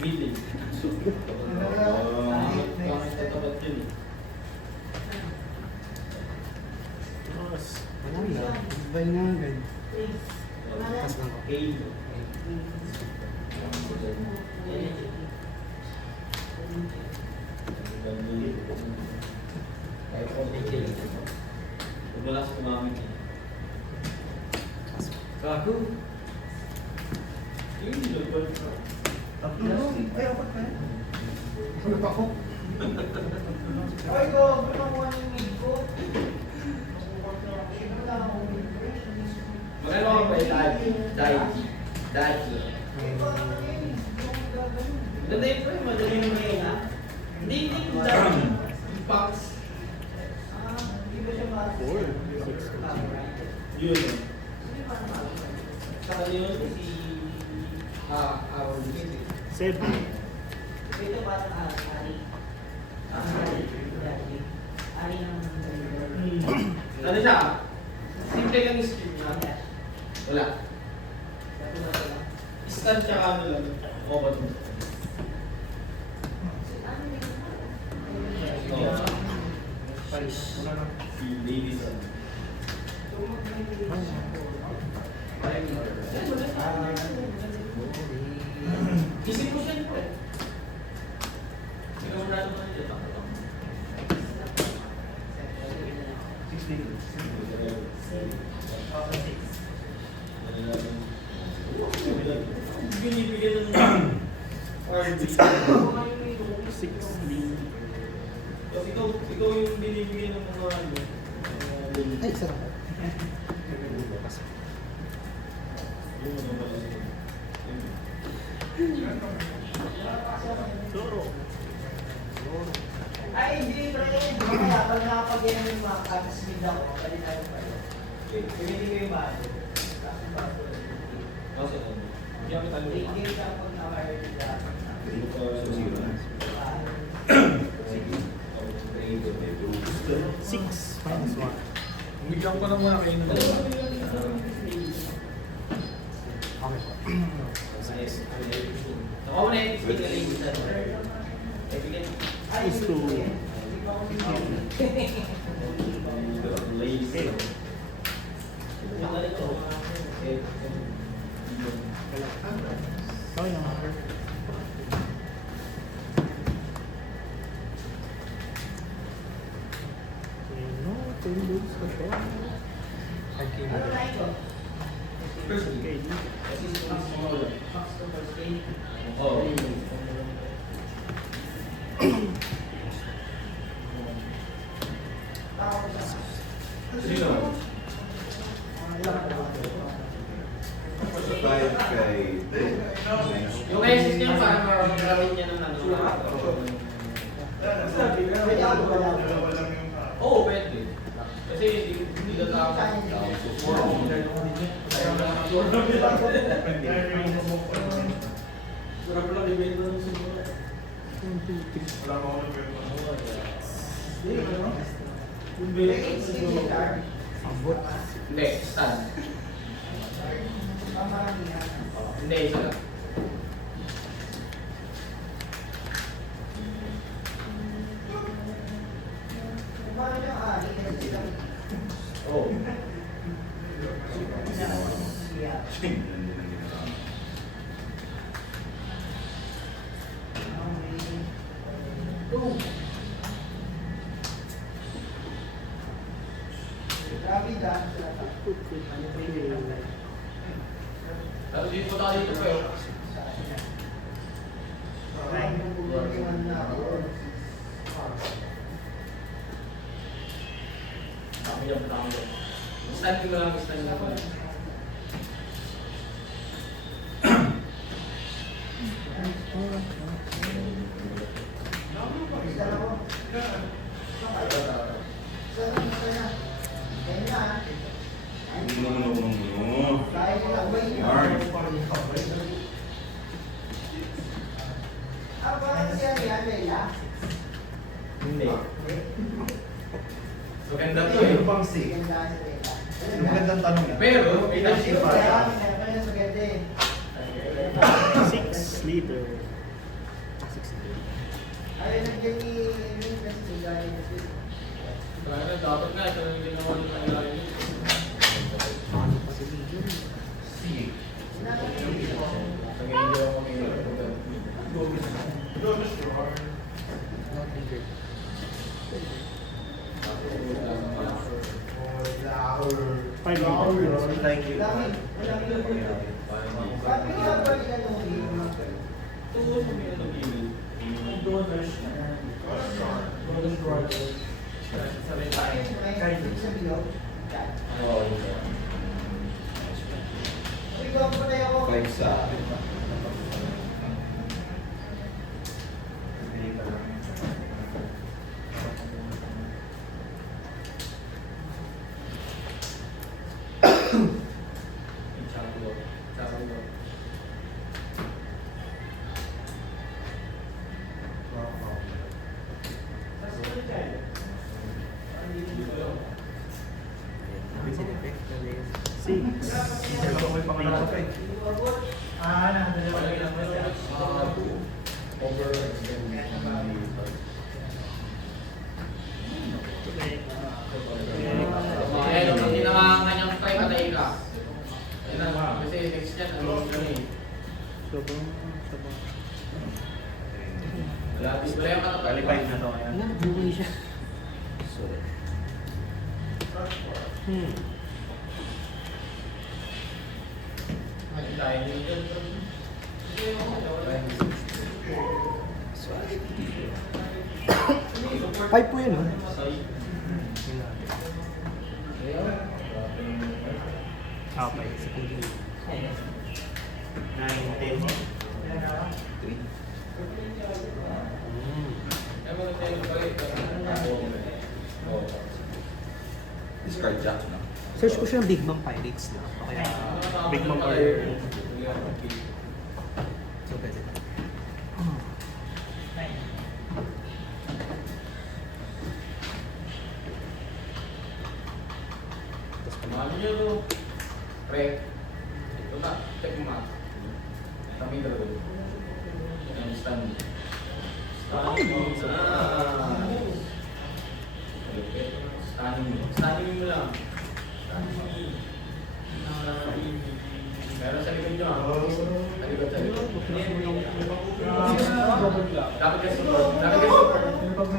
Meeting. Kahit tatapat yun eh. Tapos, wala na. Goodbye na agad. Tapos lang ako. Huwag mo lang sa kumamit eh. Kago. Yung nilagod. Ay, apat na yan. Ano pa ko? Ay, go! Pinakuha ng mid ko. Magkano ka ba Daiji? Ganda yung frame, madali yung may ha? Hindi Daiji. Box. Hindi ba siya ba? 4, 6. Yun. Saka yun si Aaron Smith eh. 7. Ito parang ari. Ari ng... Ano siya? Simple lang yung script niya. Wala. Stand siya ano lang. O ba ito? Si Davidson. Isip ko siyempre. Ikaw na naman dito. 16. Binibigyan ng RB. 6. Ikaw yung binibigyan ng mga ano. Ay, sarap. Zoro. Ay, hindi rin. Kaya pag nakapag-yan yung mga katasmid ako, palitan ko kayo. Pwede ko yung bago. Hindi ako talo. Hindi siya pag na-wire nila. 6 minus 1. Bigyan ko na muna kayo ng Ako na yung speaker dito. Ay, Gusto. Lazy. Okay na. No, 10 loops na siya. ano na ito? Okay. Oh. Sino? Yung SS niya parang maraming niya ng ano. Pwede ako wala. Oo, pwede. Kasi hindi na tao. Sarap lang ibento ng siguro. 1, 2, 3. Wala ko ako ng Yung May bento HCG card. Abot. Hindi, stand. Pamaramihan. Hindi, isa lang. Kung paano yung ari, kasi sila Oo. siya. Two. Grabe dyan sila. Tapos dito tayo dito pa yun. Ay, yung bumiliwan na ako. Kami yung tao. Stand ko lang, stand ko lang. Isa na ko. Isa na. Kaya na. Hindi naman ako ng ano. Kaya nila ba yun? Mark. Ah, parang siya yan, Leila. Hindi. Maganda to Ano eh. pang si? Ganda si Leila. Magandang tanong yan. Pero, may Kaya nasipa. kami na sa ganda eh. 6 liter. Ayun, nandiyan ni Emin kasi si Gary kasi. Dapat nga, ito lang ginawa yung kailangan yun. Ano pa si Legion? Not injured. Thank you. Bakit nga ba nila nung Tuwa sa mga nag-email. Yung donors na. Donors brothers. Sabi tayo. sa bilog? Oo. Ikaw pa tayo ako. 5 sa... Ayan, kung hindi na kanyang try, patay ka. Ayan na, kasi next yan, ano eh. Wala, wala yung katapat. Qualified na to kaya. Wala, buhay siya. Hindi tayo dito. Five po yun, no? Okay, sa kulit. 9, 10. Discard jack na. Search ko siya ng Big Mom Pirates na. O kaya Big Mom Pirates. So, pwede. Mahal nyo to. Pre. Ito na, check mo ma. Kami dalawa. Ang stand. Standing mo. Standing mo lang. Meron sa likod nyo ah. Sa likod, sa likod. Dapat kasi support. Dapat kasi support.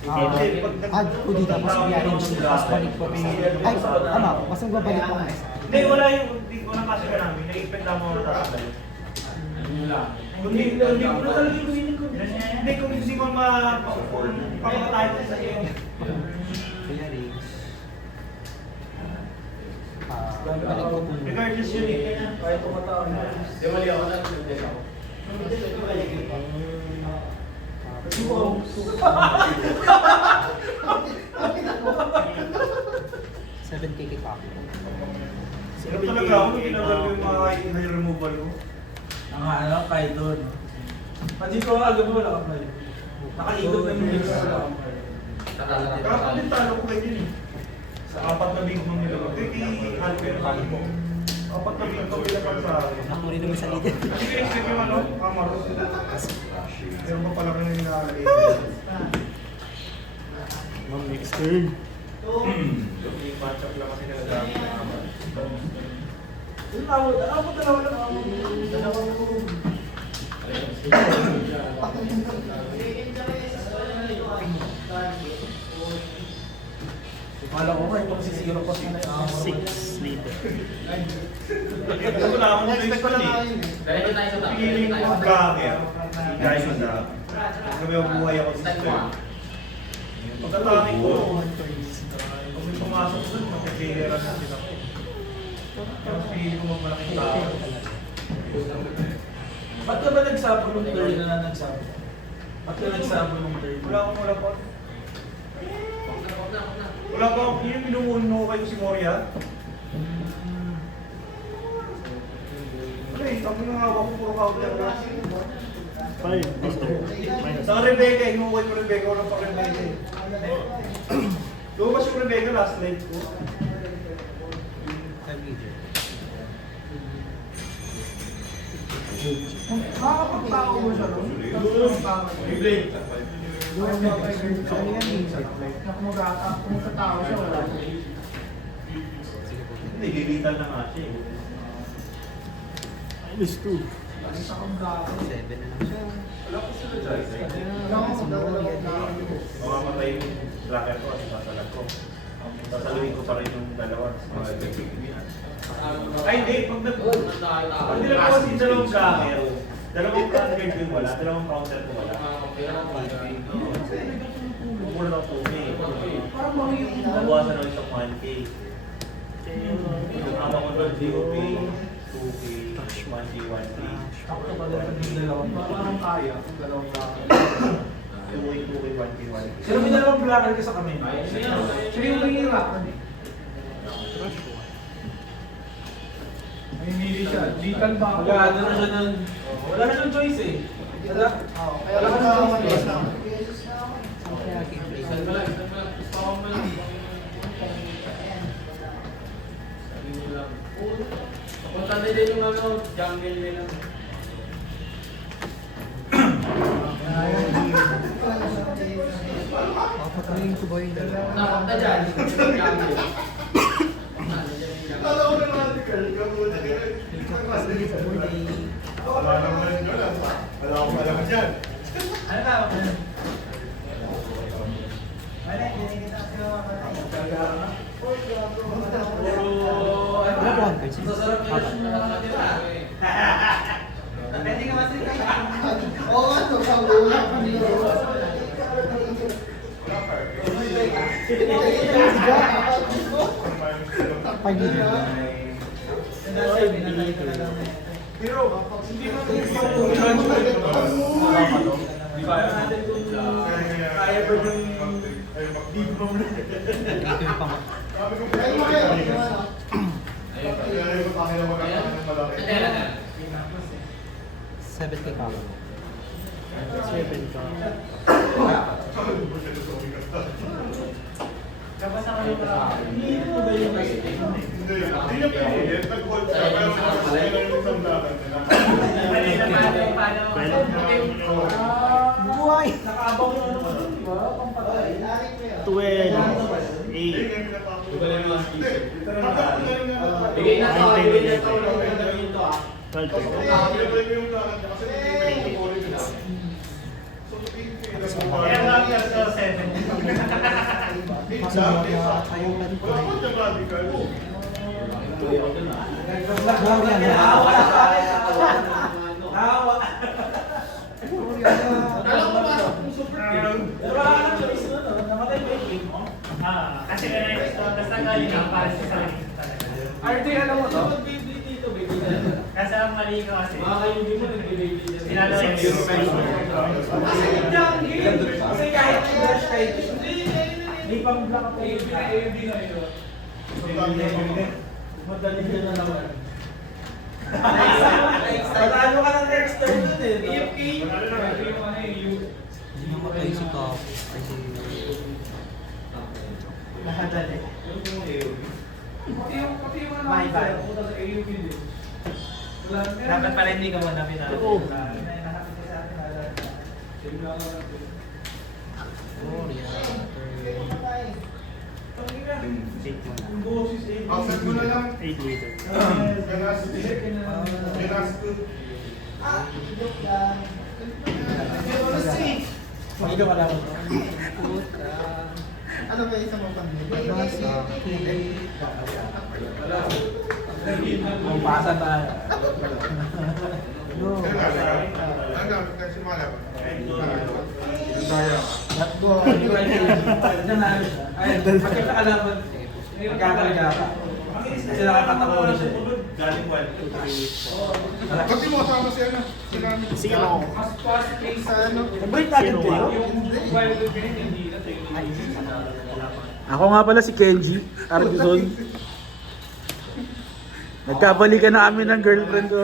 Ko dito, mas i-arrange ko. Mas balik ko. Ay, ano? Mas magbabalik ko. Hindi, wala yung hindi ko nakasya ka namin. Nag-expect ako na tatapos. Ano lang. Hindi ko na talaga yung kunin ko. Hindi, kung hindi mo mapapakatayo sa iyo. I-arrange. Balik ko po. Regardless yun eh. Kahit tumataon na. Di mali ako na. Hindi ako. $7K kay Paco. Sino talaga ako nung tinagal ko yung mga hair removal ko? Ang ano, kay doon. Pati ko agad mo wala ka pa rin. Nakalikot na yung sa wala ka pa rin. Kapag din talo ko kayo yun eh. Sa 4 na big mong nila. Kaya Alvin Hall mo. 4 na big mong nila sa akin. Ako rin naman sa leader. Hindi expect yung ano, Camaro. Meron pa pala kang hinahali. Ma'am, next turn. Yung matchup lang kasi nagagamit ng Camaro. Yung tawag, ako dalawa lang ako. Dalawa ko. Kala ko nga, ito kasi zero pa sila yung ako. 6 leader. Ito ko lang akong Expect ko lang ako eh. yun eh. Diretso tayo sa top. Piling ko mag-gagawin. Guys, ang dami. Kami ang buhay ako sa Stand mo school. ah. Pagkatangin ko, kung may pumasok doon, magkakiliran na sila. Mas pili ko magmalaking tao. Ba't ka ba nagsabi nung third na nagsabi? Ba't ka nagsabi nung third? Wala pa. Huwag na. Wala pa ako, yung minuuno kayo si Moria. Ano eh, tapos yung hawak ko puro counter na. 5. Sa Rebecca, inuukay ko Rebecca, wala pa Rebecca eh. Lumabas yung Rebecca last night ko. 5 leader. Makakapagtao mo siya, no? Blade. Ano yan eh? Kung magkatao siya, wala siya. Hindi, lilitan na nga siya eh. Minus 2. Sa kamdaka. 7 na lang siya. Wala ko sila dyan. Mamamatay yung tracker ko at sasalag ko. Sasaluhin ko pa rin yung dalawa. Ay, hindi. Pag nila ko kasi dalawang tracker, dalawang tracker yung wala, dalawang counter ko wala. Mura ng 2K. Parang mabawasan ng isang 1K. Yung ama ko doon, 0K, 2K, 1K, 1K. Sakto pala yung dalawang. Parang kaya kung dalawang blacker. 2K, 2K, 1K, 1K. Sino may dalawang blacker ka sa kami? Siya yung mahirap. May hindi siya. Lethal ba ako? Mag-aano na siya nun. Wala na siyang choice eh. Wala. Kaya Wala ka lang na ako choice eh. Jesus na ako. Kaya gameplay. Punta nila yung ano, jungle nila. Papatayin ko ba yung dalawa? Napunta dyan. Jungle. Kala ko na radical ka muna. Wala naman yun. Wala akong alam dyan. Ano na? Wala, hindi kita Wala po ang guys. Sasarap niya di ba? Pwede ka masika. Oo nga, ito. Sa ulam. Pero, hindi mo Di ba? Natin kung kaya pa yung deep room na. Dito yung pang... Ay, mo kayo. Yung ano. Kaya yung panginoon magkakaroon ng malaki. 7K ka. 7K. Hindi mo ba yung kasi? Hindi niya pinilit. Nag-hold siya. Pero sila yung isang laban nila. Buhay! Nakaabang yung ano ko dun, di ba? Pampatay. Inarit mo yun. 12. Hindi niya pinapakot. Iba lang yung mga speaker. Tatakbo na yung ano. Bigay na to, bigay na to. Gagawin to ah. Kasi pinapakot ko yung lakad niya kasi hindi ko rin nila. So, kaya lang yan sa 7. Kasi ayaw na dito. Wala ko dyan radical. Buhay yan. Naawa sa akin. Naawa. Alam ko ba? Super Pero wala ka ng choice nun, no? Namatay ba yung game mo? Kasi ganun, tapos nagaling ka para sa sarili ko talaga. RJ, alam mo to? Mag-baby dito, baby na. Kasi ang mali ko kasi, Mga kayubi mo, nag-baby na. sinalo yung Kasi jungle! Kasi kahit i-dash kahit may pang-block ako yung AUB na yun. Madali din na naman. Patalo ka ng next turn dun eh. AFK! Hindi mamatay si Kao. Kasi... Nakadali. Pati yung ano My bad. pupunta sa AUB din. dapat pala hindi ka muna Oo. Nakapit ka sa atin, alala. Same lang ako lang. Oh, yeah. Yung boses eh. Offset mo na lang. 8 later. Ganas. Ganas. Ah, joke lang. Pakita ka lang. Puta. Ano ba yung sa mga pamilya? Basta. Ang pasa tayo. No. Ang gamit ka si Malab. Pagkita ka naman, magkakalaga ka. Kasi nakakatawa na siya. Galing 1, 2, 3. Pati mo kasama si ano? Si Rami. Zero. Sa ano? Nag-break natin kayo? Ako nga pala si Kenji Arjun. Nagkabalikan na kami ng girlfriend ko.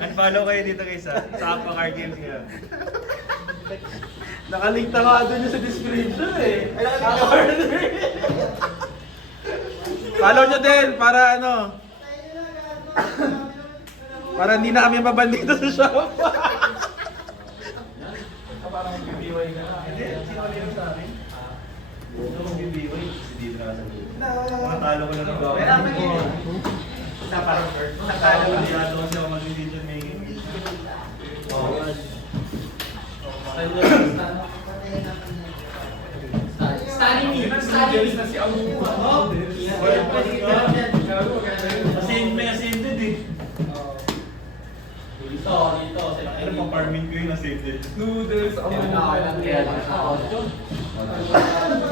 Unfollow kayo dito guys sa Aqua Car Games nga. Nakalink na nga doon yung sa description eh. Follow nyo din para ano. Para hindi na kami mabandito sa shop. Parang mag-BBY ka na. Hindi, sinali yun sa akin. Ito mag-BBY. Matalo ko na ng bawa. Pero ang nangyayari, Natalo ko siya doon siya mag-decision making. Study na si Amu. Ascended eh. Dito. Ano pang farming ko yung ascended? Noodles, ang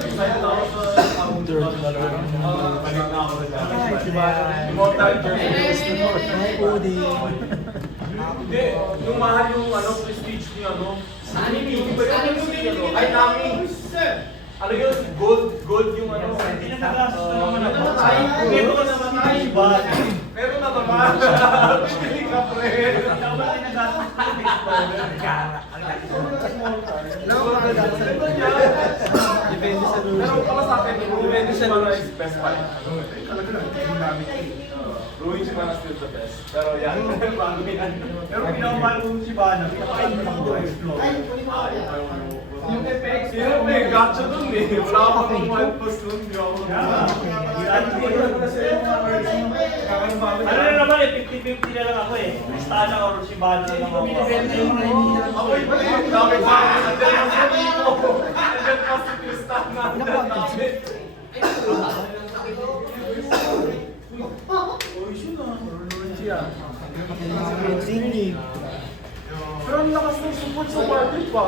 Excited ako sa palit na ako rin. Immortal Journey. Hindi, yung mahal yung prestige niya, Ay, Nami. Ano yun? Gold yung Hindi na nagastos na naman ako. Pero ka namatay. Pero na naman. Hindi ka, pre. Depende sa rules. Pero pala sa akin, depende sa mga best fight. Ruin Shibana still the best. Pero yan, bago yan. Pero pinapahal ko yung Shibana, pinapahal ko yung explore. Yung effects, yun may gotcha dun eh. Wala ka pang wild post dun. Ano na naman eh, 50-50 na lang ako eh. Listahan ako, Shibana na lang ako. Ako yung dami pa. Nandiyan yung sabi ko. Nandiyan pa si Tristan na. Dami. Singing. Pero ang lakas ng support sa market pa.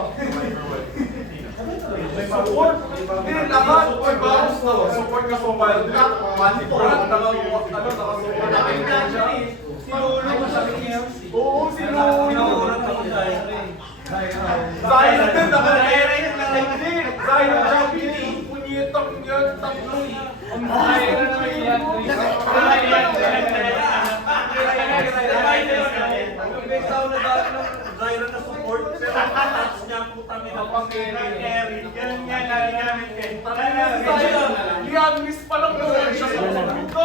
Support? Hindi, lahat. Oy, baros na. Support ka sa market. One-fourth. Nakasupport. Si Lolo mo sa KFC. Oo, si Lolo. Zayn din, nakalagay. Hindi, Zayn ang champion. Punyetang yan, tatlo. Ang bahay na naman yan. Zyron na support, pero ang attacks niya putang ina pang carry. Ganyan nga nagagamit eh. Yan, miss pa lang naman siya sa God, yung to.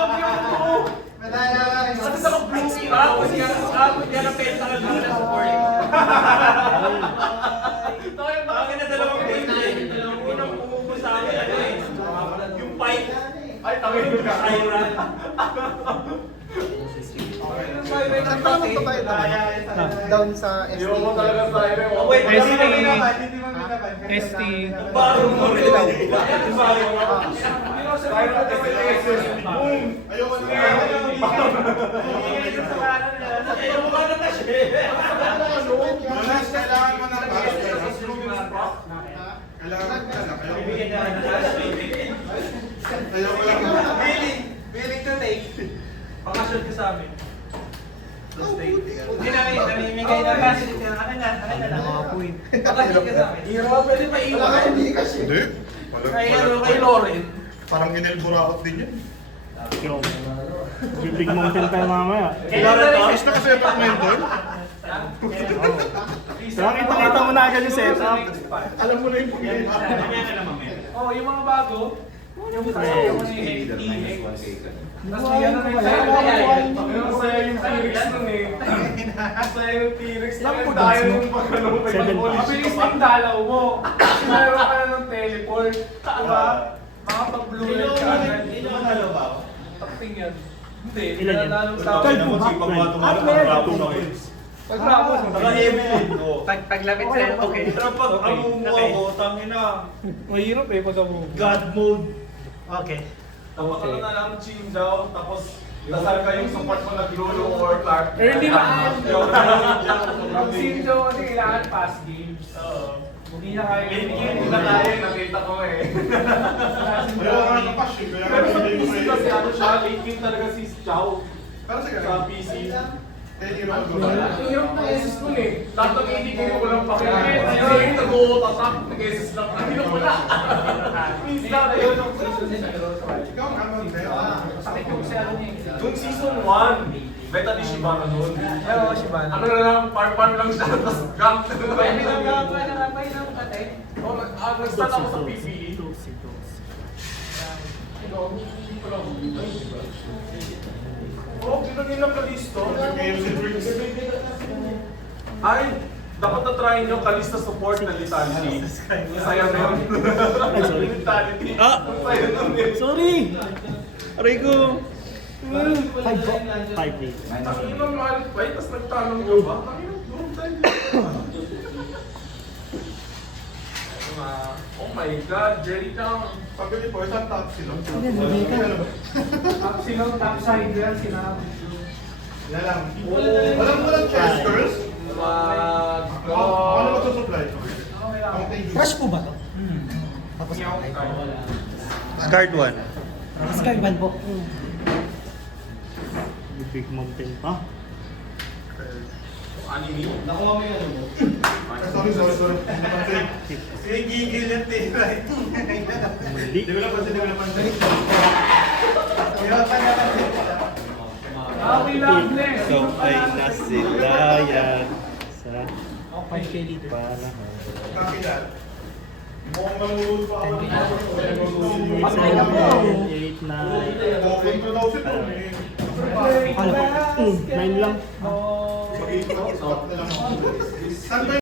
Kasi sa blue tapos yan ang penta ka na support. Bakit na dalawang penta eh? Unang pumupo sa akin ano eh. Yung fight. Ay, tangin ko ka. Zyron. Down sa Hindi mo talaga sa akin. ST. Baro mo rin. Ayoko na. Kailangan mo ng Willing to take. Pakasyon ka sa amin. Hindi namin namimigay na kasi ano na lang. Pakasyon ka sa amin. Hero, pwede pa iwan. Hindi. Kay Loren. Parang inelburakot din yan. Big mountain tayo mamaya. Ayos na kasi apartmento. Nakita mo na agad yung setup. Alam mo na yung pag-ibig. Oh, yung mga bago. Yung Nakuhain ko ba yan? Masaya yung T-Rex nun eh. Masaya yung T-Rex nun. Lang po Dahil dun, yung pagkano pa Seven. yung mabilis ang dalaw mo. Meron ka na ng teleport. Diba? Makapag-blue red ka agad. Hindi mo nalo ba? Takting yan. Hindi. Ilan yan? Nanalo sa Kahit akin. po, half Pag-rapos. Naka-Evelyn. Paglapit sa'yo, okay. Pero pag amumuha ko, tangina. Mahirap eh pag ako. God mode. Okay. Tapos ano na lang, Chinjaw, tapos dasal kayong support mo nag-Lolo or Clark. Early man. Ang Sinjo kasi kailangan fast games. Hindi na kaya. Hindi na kaya, nakita ko eh. Pero sa PC kasi ano siya, 18 talaga si Chow. Sa PC. Hirap na SS nun eh. Lahat ng indicate ko lang pakilala. Kasi nag-o-tatak, nag-SS lang. Hindi na wala. Minsan na yun ang season Sakit yung kasi ano niya. Yung season 1, beta ni Shibana doon. Pero Shibana. Ano na lang, farm lang siya, tapos gank. Pwede lang nakapay ng kate. Nag-start ako sa PPE. Okay gagawin ng Kalisto. KFC drinks. Ay, dapat na-try nyo Kalista support na Lethality. Masaya na yun. Lethality. Masaya na yun. Sorry! Aray ko. 5 po. 5 Tangin ng mahal pa eh, tapos nagtanong ka ba? Tangin ng doon tayo. Oh my God, Jerry Town. Pagkali po, isang taxi lang. Hindi, hindi ka. Sinong topside yan, sinabi. Yan lang. Alam mo lang, Cheers Girls? Ano magsusupply? Crush po ba to? Tapos Card 1. Tapos Skyban po. Big mountain pa. Anime? Nakuha mo yung ano mo. Sorry. Kasi gigil yan, right? Mali. Di ko lang pansin. We love Bless. So ay na sila yan. Sa 5K dito. para. Kakilal. Mukhang nangulul pa ako. 8, 9. Open ko daw siya. Ano po? 9 lang. Mag-iikot. Stop na lang ako. Saan ba